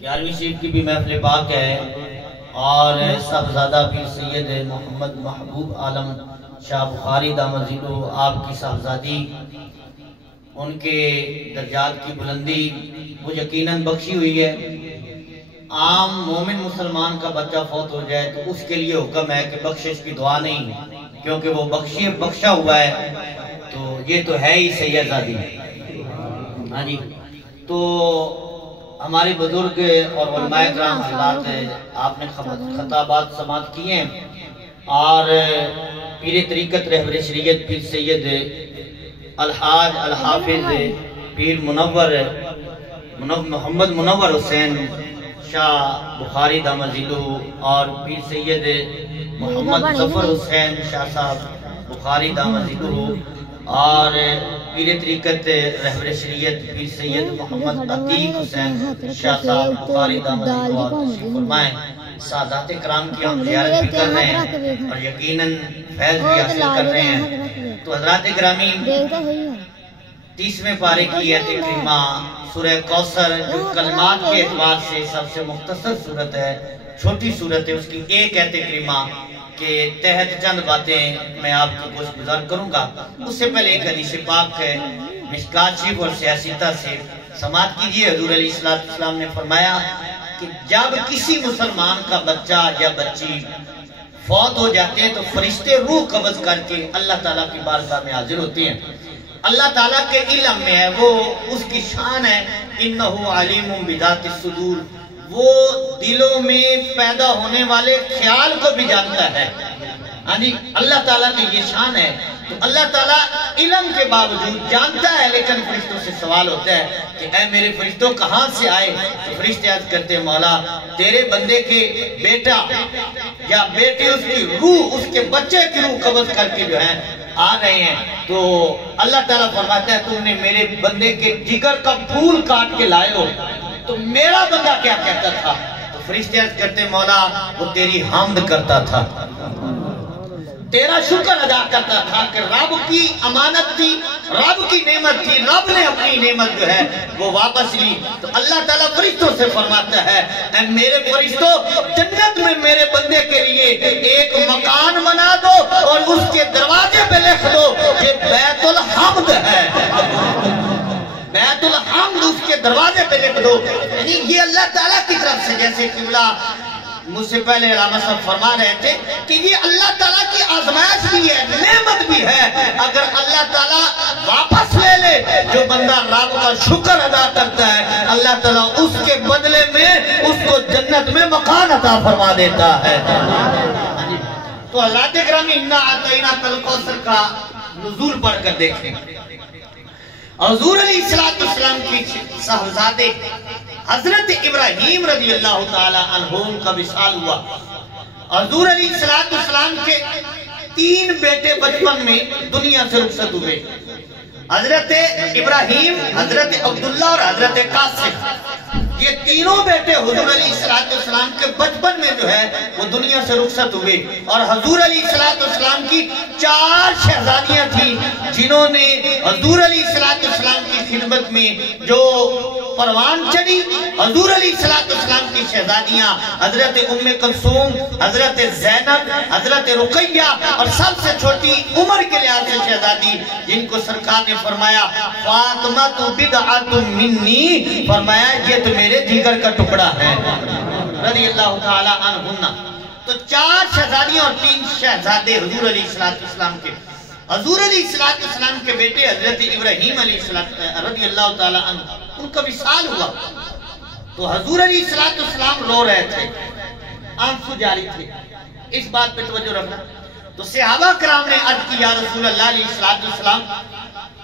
11ویں شریف کی بھی محفل پاک ہے اور صاحبزادہ پیر سید محمد محبوب عالم شاہ بخاری دامت ذیلہ آپ کی صاحبزادی، ان کے درجات کی بلندی وہ یقیناً بخشی ہوئی ہے۔ عام مومن مسلمان کا بچہ فوت ہو جائے تو اس کے لیے حکم ہے کہ بخشش کی دعا نہیں، کیونکہ وہ بخشا ہوا ہے، تو یہ تو ہے ہی سیدزادی۔ ہاں جی، تو ہمارے بزرگ اور علماء کرام حضرات آپ نے خطابات سماعت کیے ہیں، اور پیر طریقت رہبر شریعت پیر سید الحاج الحافظ پیر محمد منور حسین شاہ بخاری دامت ذیلہ اور پیر سید محمد ظفر حسین شاہ صاحب بخاری دامت ذیلہ اور پیر طریقت رہبر شریعت پیر سید محمد عتیق حسین شاہ صاحب بخاری دامت ذیلہ تشریف فرمائیں۔ سادات کرام کی ہم زیارت بھی کر رہے ہیں اور یقیناً فیض بھی حاصل کر رہے ہیں۔ تو حضرات گرامی، 30ویں پارے کی آیت کریمہ سورہ کوثر جو کلمات کے اعتبار سے سب سے مختصر صورت ہے، چھوٹی صورت ہے، اس کی ایک آیت کریمہ کے تحت چند باتیں میں آپ کو گوش گزار کروں گا۔ اس سے پہلے ایک حدیث پاک ہے مشکات شریف اور سیاسیتہ سے سماعت کیجئے۔ حضور علیہ السلام نے فرمایا کہ جب کسی مسلمان کا بچہ یا بچی فوت ہو جاتے ہیں تو فرشتے روح قبض کر کے اللہ تعالیٰ کی بارگاہ میں حاضر ہوتے ہیں۔ اللہ تعالیٰ کے علم میں ہے، وہ اس کی شان ہے، انہو علیم بذات الصدور، وہ دلوں میں پیدا ہونے والے خیال کو بھی جانتا ہے۔ اللہ تعالیٰ کی یہ شان ہے۔ تو اللہ تعالیٰ علم کے باوجود جانتا ہے، لیکن فرشتوں سے سوال ہوتا ہے کہ اے میرے فرشتوں کہاں سے آئے؟ تو فرشتے عرض کرتے ہیں مولا تیرے بندے کے بیٹا یا بیٹے اس کی روح، اس کے بچے کی روح قبض کر کے جو ہے آ رہے ہیں۔ تو اللہ تعالیٰ فرماتا ہے تم نے میرے بندے کے جگر کا پھول کاٹ کے لائے ہو، تو میرا بندہ کیا کہتا تھا؟ تو فرشتے عرض کرتے ہیں مولا وہ تیری حمد کرتا تھا، تیرا شکر ادا کرتا تھا کہ رب کی امانت تھی، رب کی نعمت تھی، رب نے اپنی نعمت جو ہے وہ واپس لی۔ تو اللہ تعالیٰ فرشتوں سے فرماتا ہے اے میرے فرشتوں جنت میں میرے بندے کے لیے ایک مکان بنا دو اور اس کے دروازے پہ لکھ دو یہ بیت الحمد ہے، بیت الحمد اس کے دروازے پہ لکھ دو۔ یعنی یہ اللہ تعالیٰ کی طرف سے، جیسے قبلہ مجھ سے پہلے علامہ صاحب فرما رہے تھے کہ یہ اللہ تعالیٰ کی آزمائش بھی ہے، نعمت بھی ہے۔ اگر اللہ تعالیٰ واپس لے لے جو بندہ رب کا شکر ادا کرتا ہے، اللہ تعالیٰ اس کے بدلے میں اس کو جنت میں مکان عطا فرما دیتا ہے۔ تو حضرات گرامی انا اعطیناک الکوثر کا نزول پڑھ کر دیکھیں۔ حضور علیہ السلام کی صاحبزادے حضرت ابراہیم رضی اللہ تعالیٰ عنہ کا وصال ہوا۔ حضور علیہ السلام کے 3 بیٹے بچپن میں دنیا سے رخصت ہوئے، حضرت ابراہیم، حضرت عبداللہ اور حضرت قاسم۔ یہ تینوں بیٹے حضور علیہ السلام کے بچپن میں جو ہے وہ دنیا سے رخصت ہوئے، اور حضور علیہ السلام کی 4 شہزادیاں تھیں جنہوں نے حضور علیہ السلام کی خدمت میں جو پروان چڑھی۔ حضور علیہ السلام کی شہزادیاں حضرت ام کلثوم، حضرت زینب، حضرت رقیہ اور سب سے چھوٹی عمر کے لحاظ سے شہزادی جن کو سرکار نے فرمایا فاطمہ بدعۃ منی، فرمایا یہ تو میرے جگر کا ٹکڑا ہے رضی اللہ تعالی عنہن۔ تو 4 شہزادیاں اور 3 شہزادے حضور علیہ السلام کے۔ حضور علیہ السلام کے بیٹے حضرت ابراہیم علیہ السلام رضی اللہ تعالی عنہ ان کا وصال ہوا، تو حضور علیہ السلام رو رہے تھے، آنسو جاری تھے۔ اس بات پہ توجہ رکھنا۔ تو صحابہ کرام نے عرض کی یا رسول اللہ علیہ السلام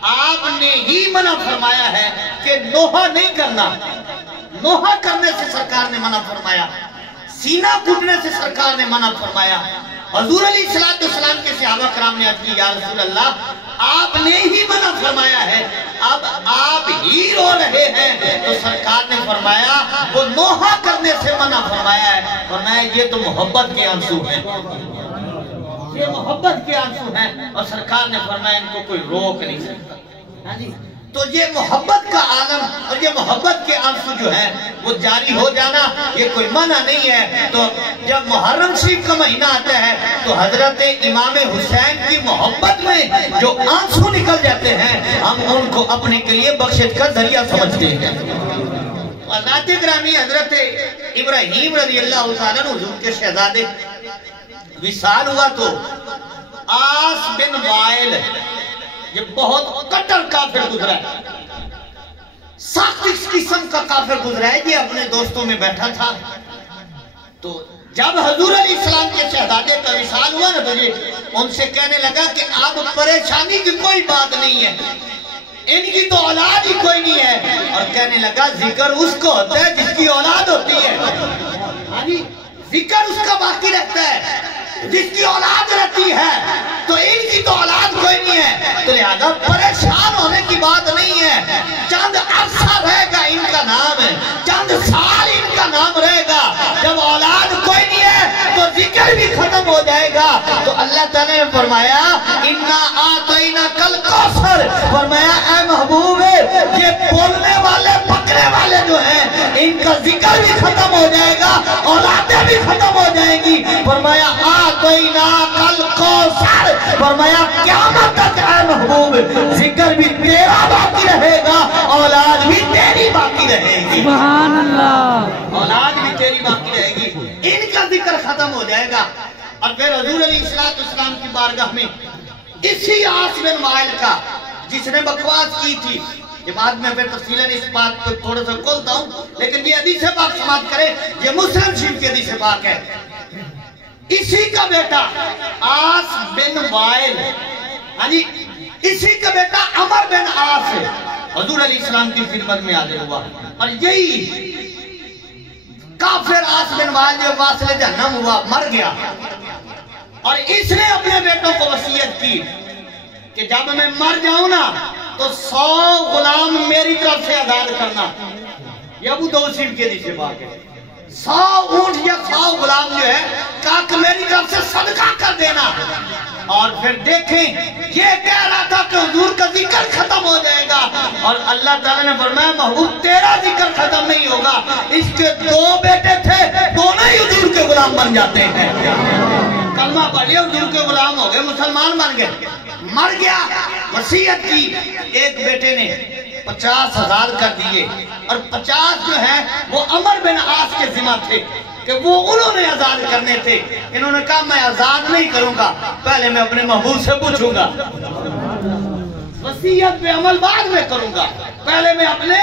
آپ نے ہی منع فرمایا ہے کہ نوحہ نہیں کرنا، نوحہ کرنے سے سرکار نے منع فرمایا، سینہ کھٹنے سے سرکار نے منع فرمایا۔ حضور علیہ السلام کے صحابہ کرام نے عرض کی یا رسول اللہ آپ نے ہی منع فرمایا ہے، اب آپ ہی رو رہے ہیں۔ تو سرکار نے فرمایا وہ نوحہ کرنے سے منع فرمایا ہے، فرمایا یہ تو محبت کے آنسو ہیں، یہ محبت کے آنسو ہیں، اور سرکار نے فرمایا ان کو کوئی روک نہیں سکتا۔ تو یہ محبت کا عالم اور یہ محبت کے آنسو جو ہے وہ جاری ہو جانا یہ کوئی منع نہیں ہے۔ تو جب محرم شریف کا مہینہ آتا ہے تو حضرت امام حسین کی محبت میں جو آنسو نکل جاتے ہیں ہم ان کو اپنے کے لیے بخشش کا ذریعہ سمجھتے ہیں۔ حضرت گرامی حضرت ابراہیم رضی اللہ تعالیٰ عنہ حضور کے شہزادے وصال ہوا تو آس بن وائل یہ بہت کٹر کافر گزرا ہے، سخت اس قسم کا کافر گزرا ہے۔ یہ اپنے دوستوں میں بیٹھا تھا تو جب حضور علیہ السلام کے شہزادے کا وصال ہوا نا تو یہ ان سے کہنے لگا کہ اب پریشانی کی کوئی بات نہیں ہے، ان کی تو اولاد ہی کوئی نہیں ہے، اور کہنے لگا ذکر اس کو ہوتا ہے جس کی اولاد ہوتی ہے، ذکر اس کا باقی رہتا ہے جس کی اولاد رہتی ہے، تو ان کی تو اولاد کوئی نہیں ہے، تو لہذا پریشان ہونے کی بات نہیں ہے۔ چند عرصہ رہے گا ان کا نام ہے، چند سال ان کا نام رہے گا، جب اولاد کوئی نہیں ہے تو ذکر بھی ختم ہو جائے گا۔ تو اللہ تعالیٰ نے فرمایا اِنَّا آتَيْنَاكَ الْكَوْثَرَ، فرمایا اے محبوب یہ بولنے والے پکڑے والے جو ہیں ان کا ذکر بھی ختم ہو جائے گا، اولادیں بھی ختم ہو جائیں گی۔ فرمایا آتَيْنَاكَ الْكَوْثَرَ، فرمایا قیامت تک اے محبوب ذکر بھی تیرا باقی رہے گا، اولاد بھی تیری باقی رہے گی۔ سبحان اللہ، اولاد بھی تیری باقی رہے گی، ان کا ذکر ختم ہو جائے گا۔ اور پھر حضور علیہ السلام کی بارگاہ میں اسی آس بن وائل کا جس نے بکواس کی تھی، یہ بعد میں پھر تفصیلاً اس بات کو تھوڑا سا کھولتا ہوں، لیکن یہ حدیث پاک سماعت کرے، یہ مسلم شریف کی حدیث پاک ہے۔ اسی کا بیٹا آس بن وائل، اسی کا بیٹا عمر بن آس حضور علیہ السلام کی خدمت میں حاضر ہوا، اور یہی کافر آس بن وائل جو واصل جہنم ہوا مر گیا، اور اس نے اپنے بیٹوں کو وصیت کی کہ جب میں مر جاؤں نا تو 100 غلام میری طرف سے آزاد کرنا۔ یہ ابو داؤد شریف کی حدیث پاک ہے، 100 اونٹ یا 100 غلام جو ہے کہ میری طرف سے صدقہ کر دینا۔ اور پھر دیکھیں یہ کہہ رہا تھا کہ حضور کا ذکر ختم ہو جائے گا، اور اللہ تعالیٰ نے فرمایا محبوب تیرا ذکر ختم نہیں ہوگا۔ اس کے 2 بیٹے تھے، دونوں ہی حضور کے غلام بن جاتے ہیں، کلمہ پڑھ لیا حضور کے غلام ہو گئے، مسلمان بن گئے۔ مر گیا، وصیت کی، ایک بیٹے نے 50,000 کر دیے، اور 50 جو ہیں وہ عمر بن عاص کے ذمہ تھے کہ وہ انہوں نے آزاد کرنے تھے۔ انہوں نے کہا میں آزاد نہیں کروں گا، پہلے میں اپنے محبوب سے پوچھوں گا، وصیت پہ عمل بعد میں کروں گا، پہلے میں اپنے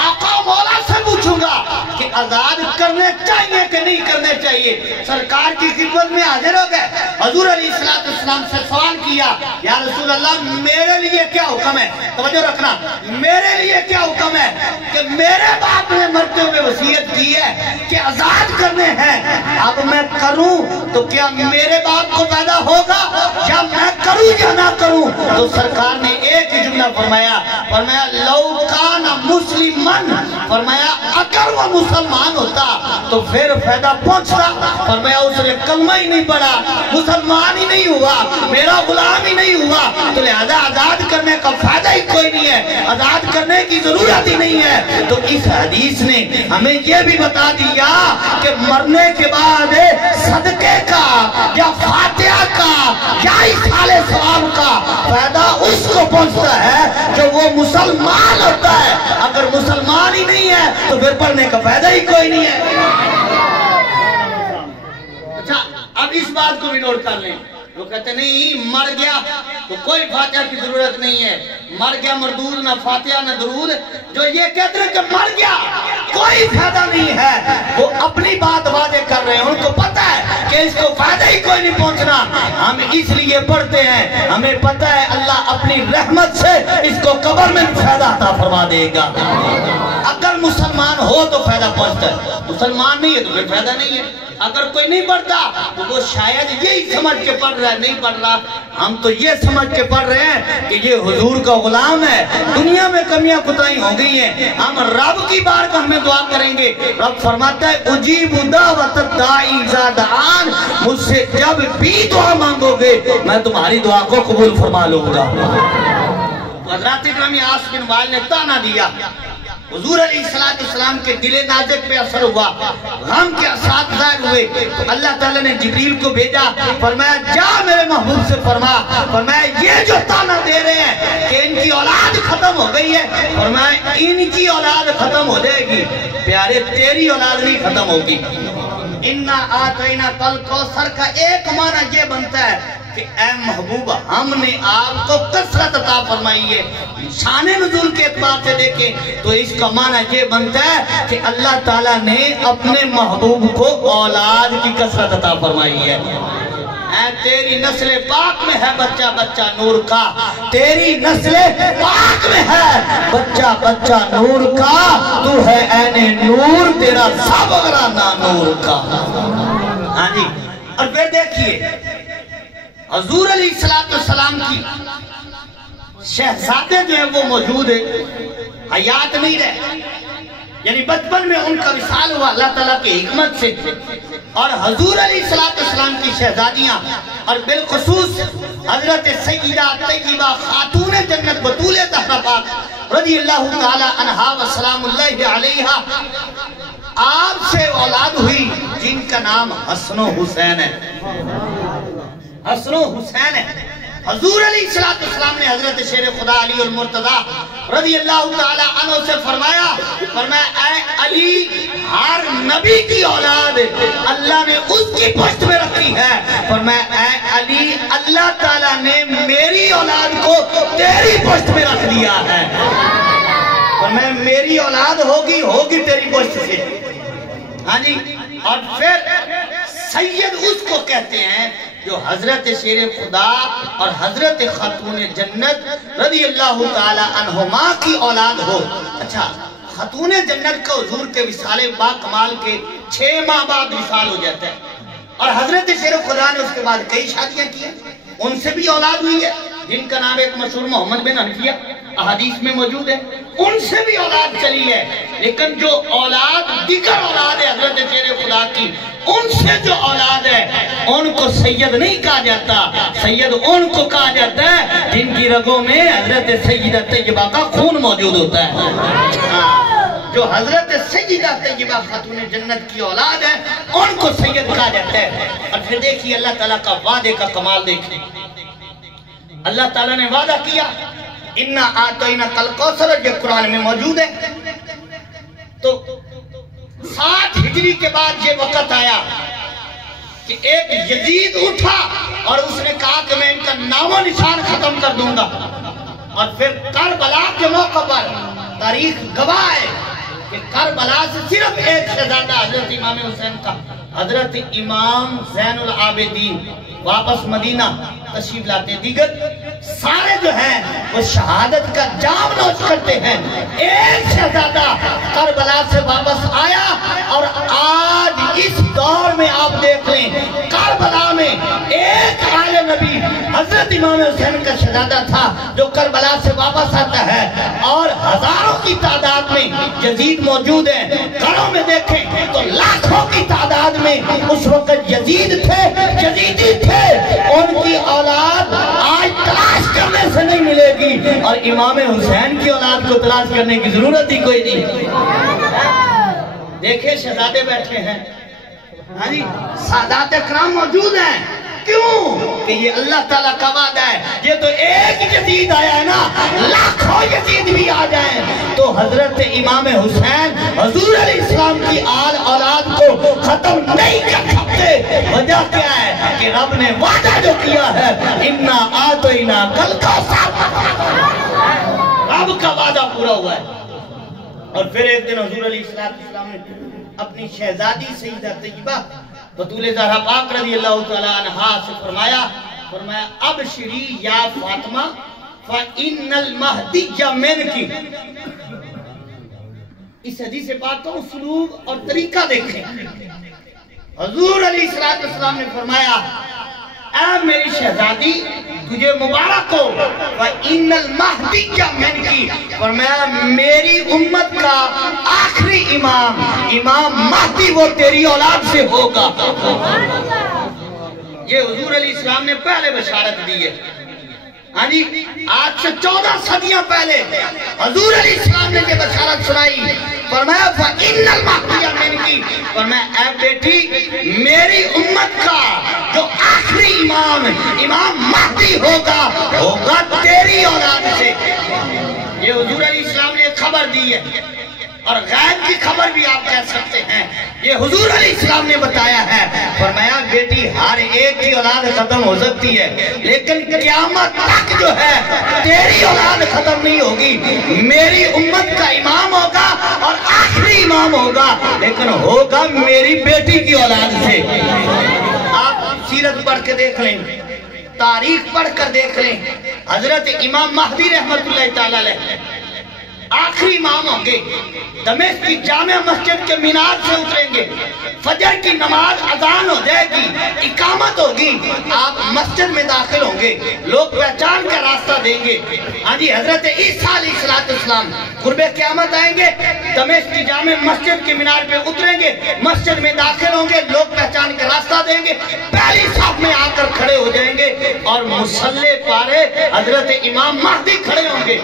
آقا مولا سے پوچھوں گا کہ آزاد کرنے چاہیے کہ نہیں کرنے چاہیے۔ سرکار کی خدمت میں حاضر ہو گئے، حضور علیہ السلام سے سوال کیا یا رسول اللہ میرے لیے کیا حکم ہے؟ توجہ رکھنا، میرے لیے کیا حکم ہے کہ میرے باپ نے مرتے ہوئے وصیت کی ہے کہ آزاد کرنے ہیں، اب میں کروں تو کیا میرے باپ کو پیدا ہوگا، یا میں کروں یا نہ کروں؟ تو سرکار نے ایک ہی جملہ فرمایا، لو کان مسلمان، فرمایا اگر وہ مسلمان ہوتا تو پھر فائدہ پہنچتا، فرمایا اس نے کلمہ ہی نہیں پڑھا، مسلمان ہی نہیں ہوا، میرا غلام ہی نہیں ہوا، تو لہذا آزاد کرنے کا فائدہ ہی کوئی نہیں ہے، آزاد کرنے کی ضرورت ہی نہیں ہے۔ تو اس حدیث نے ہمیں یہ بھی بتا دیا کہ مرنے کے بعد صدقے کا یا فاتحہ کا یا اصحال ثواب کا فائدہ اس کو پہنچتا ہے جو وہ مسلمان ہوتا ہے، اگر مسلمان ہی نہیں ہے تو پھر پڑھنے کا فائدہ ہی کوئی نہیں ہے۔ اچھا اب اس بات کو بھی نوٹ کر لیں، وہ کہتے نہیں مر گیا تو کوئی فاتحہ کی ضرورت نہیں ہے، مر گیا مردود نہ فاتحہ نہ درود، جو یہ کہتے ہیں کہ مر گیا کوئی فائدہ نہیں ہے، وہ اپنی بات واضح کر رہے ہیں، ان کو پتہ ہے کہ اس کو فائدہ ہی کوئی نہیں پہنچنا، ہم اس لیے پڑھتے ہیں، ہمیں پتہ ہے اللہ اپنی رحمت سے اس کو قبر میں فائدہ عطا فرما دے گا۔ اگر مسلمان ہو تو فائدہ پہنچتا ہے، مسلمان نہیں ہے تو پھر فائدہ نہیں ہے۔ اگر کوئی نہیں پڑھتا تو وہ شاید یہی سمجھ کے پڑھ رہا ہے، نہیں پڑھ رہا، ہم تو یہ سمجھ کے پڑھ رہے ہیں کہ یہ حضور کا غلام ہے، دنیا میں کمیاں کوتاہی ہو گئی ہیں، ہم رب کی بارگاہ میں دعا کریں گے، رب فرماتا ہے اجیب دعوت الداعی اذا دعان، مجھ سے جب بھی دعا مانگو گے میں تمہاری دعا کو قبول فرما لوں گا۔ حضرت گرامی عاص بن وائل نے تانا دیا، حضور علیہ السلام کے دل نازک پہ اثر ہوا، غم کے اثرات ظاہر ہوئے، تو اللہ تعالیٰ نے جبریل کو بھیجا، فرمایا جا میرے محبوب سے فرمایا یہ جو تانا دے رہے ہیں کہ ان کی اولاد ختم ہو گئی ہے، فرمایا ان کی اولاد ختم ہو جائے گی، پیارے تیری اولاد نہیں ختم ہوگی۔ اِنَّا آتَيْنَا کل کوثر کا ایک معنی یہ بنتا ہے کہ اے محبوب ہم نے آپ کو کثرت عطا فرمائی ہے، شان نزول کے اعتبار سے دیکھیں تو اس کا معنی یہ بنتا ہے کہ اللہ تعالیٰ نے اپنے محبوب کو اولاد کی کثرت عطا فرمائی ہے۔ اے تیری نسل پاک میں ہے بچہ بچہ نور کا، تیری نسل پاک میں ہے بچہ بچہ نور کا، تو ہے عین نور تیرا سب غرانہ نور کا۔ ہاں جی، اور پھر دیکھیے حضور علیہ السلام کی شہزادے جو ہیں وہ موجود ہیں، حیات نہیں رہے، یعنی بچپن میں ان کا وصال ہوا اللہ تعالیٰ کی حکمت سے، اور حضور علیہ السلام کی شہزادیاں اور بالخصوص حضرت سیدہ طیبہ خاتون جنت بطول زہرا پاک رضی اللہ تعالی عنہا و سلام اللہ علیہا، آپ سے اولاد ہوئی جن کا نام حسن و حسین ہے، حسن و حسین ہے۔ حضور علیہ السلام نے حضرت شیر خدا علی المرتضی رضی اللہ تعالی عنہ سے فرمایا اے علی ہر نبی کی اولاد اللہ نے اس کی پشت میں رکھی ہے، فرمایا اے علی اللہ تعالیٰ نے میری اولاد کو تیری پشت میں رکھ دیا ہے، فرمایا میری اولاد ہوگی تیری پشت سے۔ ہاں جی، اور پھر سید اس کو کہتے ہیں جو حضرت شیر خدا اور حضرت خاتون جنت رضی اللہ تعالی عنہما کی اولاد ہو۔ اچھا، خاتون جنت کا حضور کے وصال با کمال کے 6 ماہ بعد وصال ہو جاتا ہے، اور حضرت شیر خدا نے اس کے بعد کئی شادیاں کی ہیں، ان سے بھی اولاد ہوئی ہے، جن کا نام ایک مشہور محمد بن حنفیہ احادیث میں موجود ہے، ان سے بھی اولاد چلی ہے، لیکن جو اولاد دیگر اولاد ہے حضرت شیر خدا کی، ان سے جو اولاد ہے ان کو سید نہیں کہا جاتا، سید ان کو کہا جاتا ہے جن کی رگوں میں حضرت سیدہ طیبہ کا خون موجود ہوتا ہے۔ جو حضرت سیدہ طیبہ خاتون جنت کی اولاد ہے ان کو سید کہا جاتا ہے۔ اور پھر دیکھیے اللہ تعالیٰ کا وعدے کا کمال دیکھیں، اللہ تعالیٰ نے وعدہ کیا اِنَّا آتَيْنَا الْكَوْثَرَ، یہ قرآن میں موجود ہے۔ تو 7 ہجری کے بعد یہ وقت آیا کہ ایک یزید اٹھا اور اس نے کہا کہ میں ان کا نام و نشان ختم کر دوں گا، اور پھر کربلا کے موقع پر تاریخ گواہ ہے کہ کربلا سے صرف ایک شہزادہ حضرت امام حسین کا، حضرت امام زین العابدین واپس مدینہ تشریف لاتے، دیگر سارے جو ہیں وہ شہادت کا جام نوش کرتے ہیں۔ ایک شہزادہ کربلا سے واپس آیا، اور آج اس دور میں آپ دیکھ لیں کربلا میں ایک آل نبی حضرت امام حسین کا شہزادہ تھا جو کربلا سے واپس آتا ہے، اور ہزاروں کی تعداد میں یزید موجود ہیں، گھروں میں دیکھیں تو لاکھوں کی تعداد میں اس وقت یزید تھے، یزیدی تھے، ان کی اولاد آج تلاش کرنے سے نہیں ملے گی، اور امام حسین کی اولاد کو تلاش کرنے کی ضرورت ہی کوئی نہیں۔ دیکھیں شہزادے بیٹھے ہیں، ہاں جی، سادات اکرام موجود ہیں، کیوں کہ یہ اللہ تعالیٰ کا وعدہ ہے، یہ تو ایک یزید آیا ہے نا، لاکھوں یزید بھی آ جائیں تو حضرت امام حسین حضور علیہ السلام کی آل اولاد کو ختم نہیں کر سکتے۔ وجہ کیا ہے کہ رب نے وعدہ جو کیا ہے اِنَّا آتَيْنَاكَ الْكَوْثَرَ، رب کا وعدہ پورا ہوا ہے۔ اور پھر ایک دن حضور علیہ السلام نے اپنی شہزادی سیدہ طیبہ بطول زہرا پاک رضی اللہ تعالی عنہا سے فرمایا ابشری یا فاطمہ فَإِنَّ الْمَهْدِيَّ مِنْكِ۔ اس حدیث پاک کا اسلوب اور طریقہ دیکھیں، حضور علیہ السلام نے فرمایا اے میری شہزادی تجھے مبارک ہو، وَإِنَّ الْمَهْدِيَّ مِنْكِ، فرمایا میری امت کا آخری امام مہدی وہ تیری اولاد سے ہوگا۔ یہ حضور علیہ السلام نے پہلے بشارت دی ہے۔ ہاں جی آج سے 14 صدیاں پہلے حضور علیہ السلام نے یہ بشارت سنائی، فرمایا فَإِنَّ الْمَهْدِيَ مِنْكِ، فرمایا اے بیٹی میری امت کا جو آخری امام مہدی ہوگا تیری اولاد سے۔ یہ حضور علیہ السلام نے خبر دی ہے، اور غیب کی خبر بھی آپ کہہ سکتے ہیں، یہ حضور علیہ السلام نے بتایا ہے۔ فرمایا بیٹی ہر ایک کی اولاد ختم ہو سکتی ہے، لیکن قیامت تک جو ہے تیری اولاد ختم نہیں ہوگی۔ میری امت کا امام ہوگا اور آخری امام ہوگا، لیکن ہوگا میری بیٹی کی اولاد سے۔ آپ سیرت پڑھ کے دیکھ لیں، تاریخ پڑھ کر دیکھ لیں، حضرت امام مہدی رحمت اللہ تعالیٰ علیہ آخری امام ہوں گے، دمشق کی جامع مسجد کے مینار سے اتریں گے، فجر کی نماز اذان ہو جائے گی، اقامت ہوگی، آپ مسجد میں داخل ہوں گے، لوگ پہچان کا راستہ دیں گے۔ ہاں جی حضرت عیسیٰ علیہ السلام قرب قیامت آئیں گے، دمشق کی جامع مسجد کے مینار پہ اتریں گے، مسجد میں داخل ہوں گے، لوگ پہچان کا راستہ دیں گے، پہلی صف میں آ کر کھڑے ہو جائیں گے، اور مصلی پارے حضرت امام مہدی کھڑے ہوں گے۔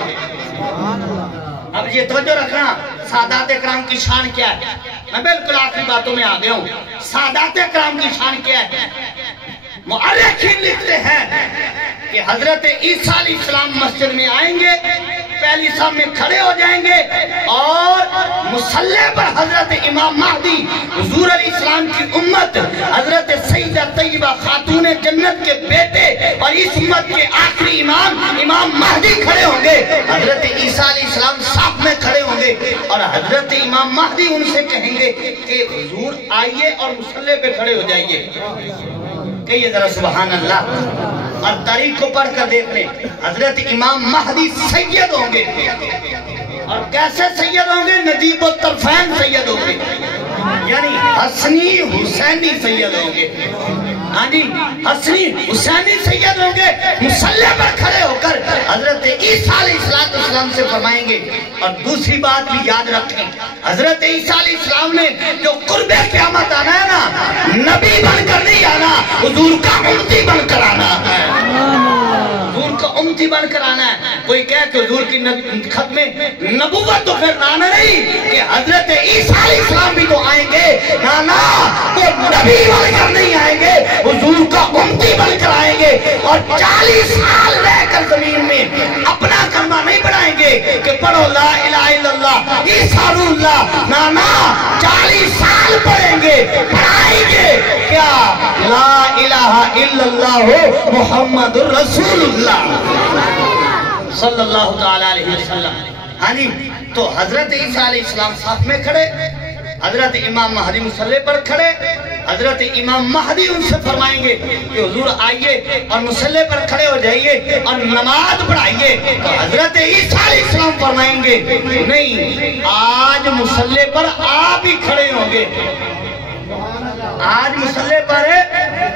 اب یہ توجہ رکھنا، سادات اکرام کی شان کیا ہے؟ میں بالکل آخری باتوں میں آ گیا ہوں۔ سادات اکرام کی شان کیا ہے؟ مؤرخین لکھتے ہیں کہ حضرت عیسیٰ علیہ السلام مسجد میں آئیں گے، پہلی صف میں کھڑے ہو جائیں گے، اور مصلی پر حضرت امام مہدی حضور علیہ السلام کی امت، حضرت سیدہ طیبہ خاتون جنت کے بیٹے اور اس امت کے آخری امام مہدی کھڑے ہوں گے۔ حضرت عیسیٰ علیہ السلام صف میں کھڑے ہوں گے، اور حضرت امام مہدی ان سے کہیں گے کہ حضور آئیے اور مصلی پہ کھڑے ہو جائیے۔ کہیے ذرا سبحان اللہ۔ اور تاریخ کو پڑھ کر دیکھ لیں، حضرت امام مہدی سید ہوں گے، اور کیسے سید ہوں گے؟ ندیب الطرفین سید ہوں گے، یعنی حسنی حسینی سید ہوں گے۔ ہاں جی حسنی حسینی سید ہوں گے، مصلی پر کھڑے ہو کر حضرت عیسیٰ علیہ السلام سے فرمائیں گے۔ اور دوسری بات بھی یاد رکھیں، حضرت عیسیٰ علیہ السلام نے جو قرب قیامت آنا ہے نا، نبی بن کر نہیں آنا، حضور کا امتی بن کر آنا ہے، حضور کا امتی بن کر آنا ہے۔ کوئی کہے کہ حضور کی ختم نبوت تو پھر آنا نہیں کہ حضرت عیسیٰ علیہ السلام بھی تو آئیں گے، نانا وہ نبی بن کر نہیں آئیں گے، حضور کا امتی بن کر آئیں گے، اور 40 سال رہ کر زمین میں اپنا کلمہ نہیں بڑھائیں گے کہ پڑھو لا الہ الا اللہ عیسیٰ اللہ، نانا 40 سال پڑھیں گے، پڑھائیں گے کیا؟ لا الہ الا اللہ محمد الرسول اللہ صلی اللہ تعالیٰ علیہ وسلم۔ ہاں جی تو حضرت عیسیٰ علیہ السلام صف میں کھڑے، حضرت امام مہدی مصلی پر کھڑے، حضرت امام مہدی ان سے فرمائیں گے کہ حضور آئیے اور مصلی پر کھڑے ہو جائیے اور نماز پڑھائیے۔ تو حضرت عیسیٰ علیہ السلام فرمائیں گے نہیں، آج مصلی پر آپ ہی کھڑے ہوں گے، آج مصلی پر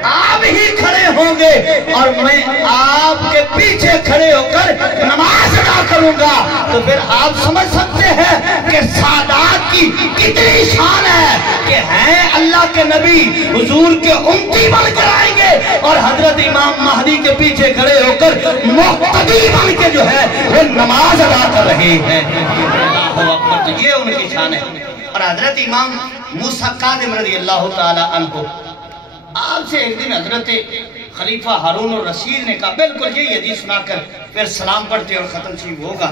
آپ ہی کھڑے ہوں گے، اور میں آپ کے پیچھے کھڑے ہو کر نماز ادا کروں گا۔ تو پھر آپ سمجھ سکتے ہیں کہ سادات کی کتنی شان ہے کہ ہیں اللہ کے نبی حضور کے امتی بن کر آئیں گے، اور حضرت امام مہدی کے پیچھے کھڑے ہو کر مقتدی بن کے جو ہے وہ نماز ادا کر رہے ہیں۔ تو یہ ان کی شان ہے۔ اور حضرت امام موسیٰ کاظم رضی اللہ تعالی عنہ، آپ سے ایک دن حضرت خلیفہ ہارون الرشید نے کہا، بالکل یہ حدیث سنا کر پھر سلام پڑھتے اور ختم شریف ہوگا۔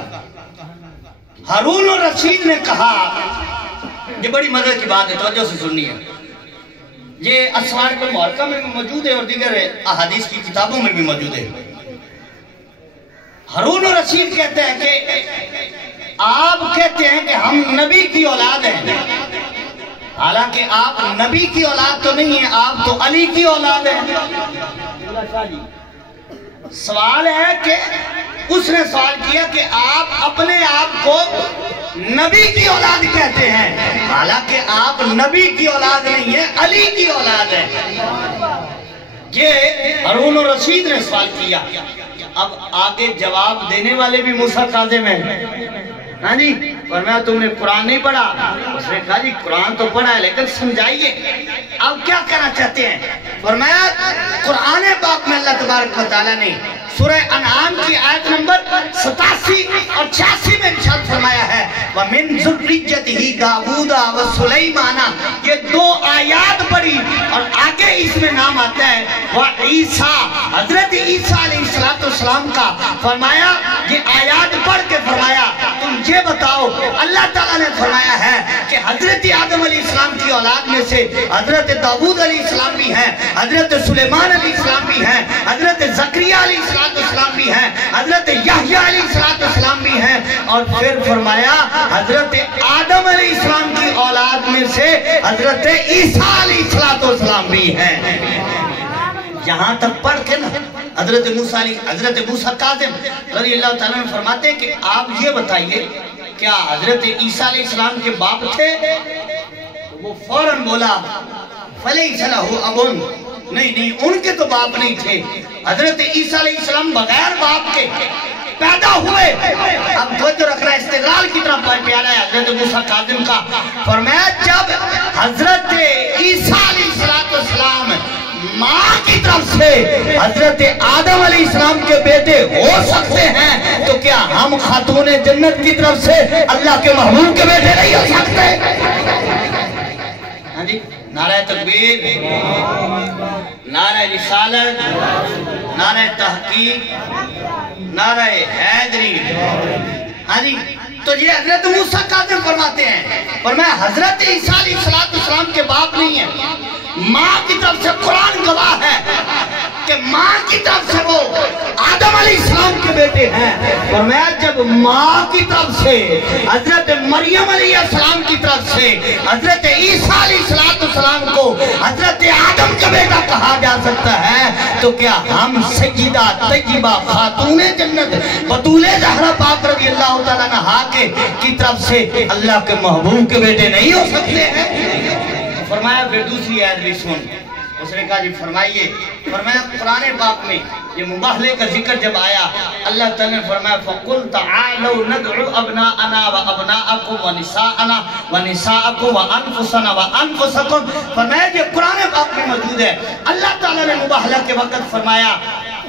ہارون الرشید نے کہا، یہ بڑی مزے کی بات ہے، توجہ سے سننی ہے، یہ اسوار کو محرقہ میں بھی موجود ہے اور دیگر احادیث کی کتابوں میں بھی موجود ہے۔ ہارون الرشید کہتے ہیں کہ آپ کہتے ہیں کہ ہم نبی کی اولاد ہیں، حالانکہ آپ نبی کی اولاد تو نہیں ہیں، آپ تو علی کی اولاد ہیں۔ سوال ہے کہ اس نے سوال کیا کہ آپ اپنے آپ کو نبی کی اولاد کہتے ہیں، حالانکہ آپ نبی کی اولاد نہیں ہیں، علی کی اولاد ہیں۔ یہ ہارون الرشید نے سوال کیا۔ اب آگے جواب دینے والے بھی موسیٰ کاظم ہیں۔ ہاں جی فرمایا تم نے قرآن نہیں پڑھا؟ اس نے کہا جی قرآن تو پڑھا ہے لیکن سمجھائیے آپ کیا کہنا چاہتے ہیں؟ فرمایا قرآن پاک میں اللہ تبارک و تعالیٰ نے سورہ انعام کی آیت نمبر 87 اور 86 میں ارشاد فرمایا ہے وَمِن ذُرِّيَّتِهِ دَاوُودَ وَسُلَيْمَانَ، یہ دو آیات پڑھی اور آگے اس میں نام آتا ہے وَعِیسیٰ، حضرت عیسیٰ علیہ السلام کا۔ فرمایا یہ آیات پڑھ کے فرمایا تم یہ بتاؤ، اللہ تعالیٰ نے فرمایا ہے کہ حضرت آدم علیہ السلام کی اولاد میں سے حضرت داؤد علیہ السلام بھی ہیں، حضرت سلیمان علیہ السلام بھی ہیں، حضرت زکریا علیہ السلام بھی ہیں، حضرت یحییٰ علیہ السلام بھی ہیں، اور پھر فرمایا حضرت آدم علیہ السلام کی اولاد میں سے حضرت عیسیٰ علیہ السلام بھی ہیں۔ یہاں تک پڑھ کے نا حضرت موسیٰ کاظم رضی اللہ تعالیٰ نے فرماتے ہیں کہ آپ یہ بتائیے کیا حضرت عیسیٰ علیہ السلام کے باپ تھے؟ وہ فوراً بولا فَلَيْسَ لَهُ أَبٌ، نہیں ان کے تو باپ نہیں تھے۔ حضرت عیسیٰ علیہ السلام بغیر باپ کے پیدا ہوئے۔ اب توجہ رکھنا استدلال کی طرف پیارا ہے حضرت موسیٰ کاظم کا۔ فرمایا جب حضرت عیسیٰ علیہ السلام ماں کی طرف سے حضرت آدم علیہ السلام کے بیٹے ہو سکتے ہیں تو کیا ہم خاتون جنت کی طرف سے اللہ کے محبوب کے بیٹے نہیں ہو سکتے؟ ہاں جی، نعرہ تکبیر، نعرہ رسالت، نعرہ تحقیق، نعرہ حیدری۔ ہاں جی، تو یہ حضرت موسیٰ کاظم فرماتے ہیں، فرمایا حضرت عیسیٰ علیہ السلام کے باپ نہیں ہیں، ماں کی طرف سے قرآن گواہ ہے کہ ماں کی طرف سے وہ آدم علیہ السلام کے بیٹے ہیں۔ فرمایا جب ماں کی طرف سے حضرت مریم علیہ السلام کی طرف سے حضرت عیسیٰ علیہ السلام کو حضرت آدم کا بیٹا کہا جا سکتا ہے تو کیا ہم سیدہ طیبہ خاتون جنت بطول زہرا پاک رضی اللہ تعالیٰ عنہا کی طرف سے اللہ کے محبوب کے بیٹے نہیں ہو سکتے ہیں؟ فرمایا پھر دوسری آیت بھی سن، اس نے کہا جی فرمائیے، فرمایا قرآن پاک میں یہ مباہلے کا ذکر جب آیا اللہ تعالیٰ نے فرمایا فَقُلْ تَعَالَوْ نَدْعُ أَبْنَاءَنَا وَأَبْنَاءَكُمْ وَنِسَاءَنَا وَنِسَاءَكُمْ وَأَنفُسَنَا وَأَنفُسَكُمْ۔ فرمایا یہ قرآن پاک میں موجود ہے۔ اللہ تعالیٰ نے مباہلہ کے وقت فرمایا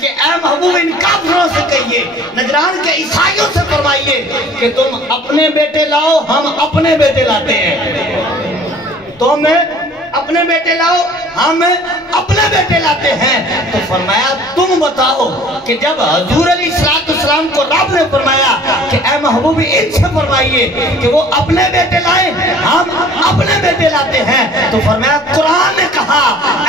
کہ اے محبوب ان کافروں سے کہیے، نجران کے عیسائیوں سے فرمائیے کہ تم اپنے بیٹے لاؤ، ہم اپنے بیٹے لاتے ہیں۔ تم اپنے بیٹے لاؤ، ہم اپنے بیٹے لاتے ہیں۔ تو فرمایا تم بتاؤ کہ جب حضور علیہ السلام کو رب نے فرمایا کہ اے محبوب ان سے فرمائیے کہ وہ اپنے بیٹے لائیں، ہم اپنے بیٹے لاتے ہیں، تو فرمایا قرآن نے کہا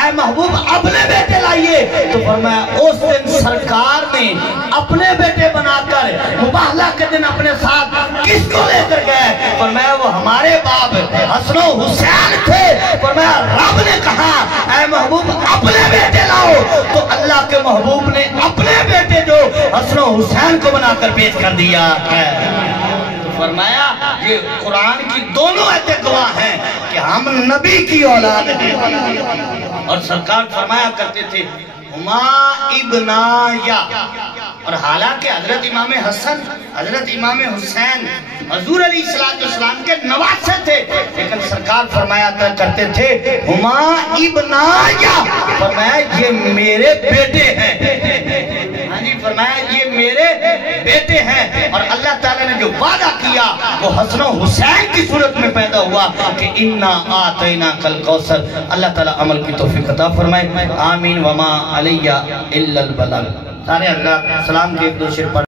اے محبوب اپنے بیٹے لائیے، تو فرمایا اس دن سرکار نے اپنے بیٹے بنا کر مباہلہ کے دن اپنے ساتھ کس کو لے کر گئے؟ فرمایا وہ ہمارے باپ حسن و حسین تھے۔ فرمایا رب نے کہا اے محبوب اپنے بیٹے لاؤ، تو اللہ کے محبوب نے اپنے بیٹے جو حسن و حسین کو بنا کر پیش کر دیا ہے۔ تو فرمایا یہ قرآن کی دونوں آیتیں گواہ ہیں کہ ہم نبی کی اولاد ہیں۔ اور سرکار فرمایا کرتے تھے ہما ابنایا، اور حالانکہ حضرت امام حسن حضرت امام حسین حضور علیہ السلام کے نواسے تھے، لیکن سرکار فرمایا کرتے تھے ہما ابنایا، فرمایا یہ میرے بیٹے ہیں۔ ہاں جی، فرمایا یہ میرے بیٹے ہیں، اور اللہ تعالیٰ نے جو وعدہ کیا وہ حسن و حسین کی صورت میں پیدا ہوا کہ انا آتیناک الکوثر۔ اللہ تعالیٰ عمل کی توفیق عطا فرمائے، آمین۔ وما علیہ الا البلاغ۔ سارے حضرات سلام کے ایک دو شعر پڑھ